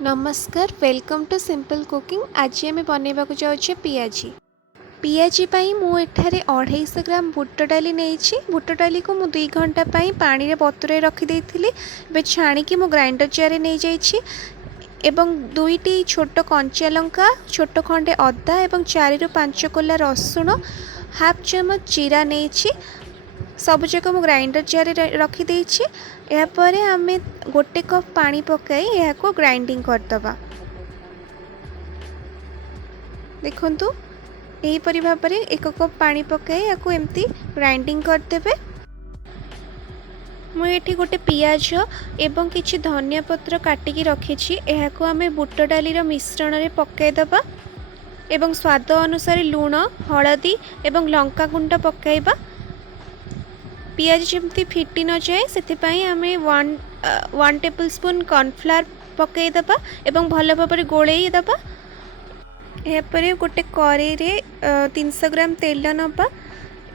नमस्कार welcome to simple cooking. आज आम बनवा जाऊे पियाजी। पियाजी पाई मु एठारे 250 ग्राम बुट डाली नहीं। बुट डाली को मु 2 घंटा पानी रे बतुरे रखी बे छाणिकी मु ग्राइंडर जार नहीं जाइए एवं 2टी छोट कंचा लंका छोट खंडे अदा एवं 4 ରୁ 5 कोला रसुण हाफ चमच जीरा नहीं सबुजाक मु ग्राइंडर जार रखीदे। यापर आम गोटे कप पानी पकाई यहाँ ग्राइंडिंग करदबा। देखंतु यहीपरि भाव में 1 कप पानी पकाई या एमती ग्राइंडिंग करदे। मुझे गोटे पियाज एवं किछि धनिया पत्र काटिकी रखी आम बुट डाली मिश्रण में पकईदबा एवं स्वाद अनुसार लुण हलदी एवं लंका गुंड पकाइबा। पियाज जमती फिटी न जाए से आम 1 टेबल स्पून कॉर्नफ्लावर पकईदबा एवं भल भाव में गोलैदबा। यापर गोटे कड़ाई रे 300 ग्राम तेल नबा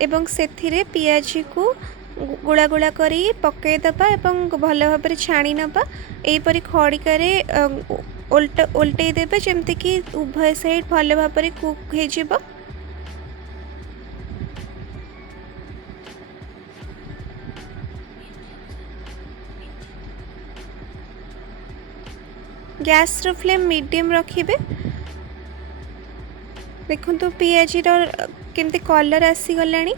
एवं से पियाज को गुड़ा गुड़ा करी पकईदबा एवं भल भाव में छाणी नबा। यहीपरि खड़िकार उल्टे देबे जमती कि उभय साइड भल भाव में कुक हो। गैस रो फ्लेम मीडियम रखिबे। देखंतु पियाजी रो केमती कलर आसी गलानी।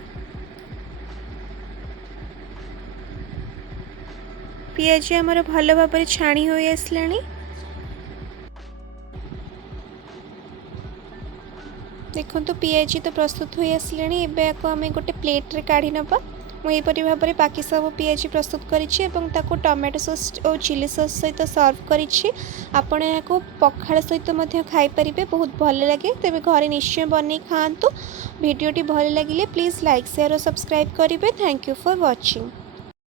पियाजी हमर भल भाव में छाणी हो आसलानी। देखंतु पियाजी तो प्रस्तुत हो आसलानी। एबे आको आमे गोटे प्लेट रे काढी नबा। मुझे भाव में बाकी सब पियाजी प्रस्तुत करी टमाटो सॉस और चिली सॉस सहित सर्व करी। आपण यहाँ पखाड़ सहित खाईपारे बहुत भल लगे। तेरे घरे निश्चय बन खातु। वीडियोटी भल लगे प्लीज़ लाइक शेयर और सब्सक्राइब करेंगे। Thank you for watching.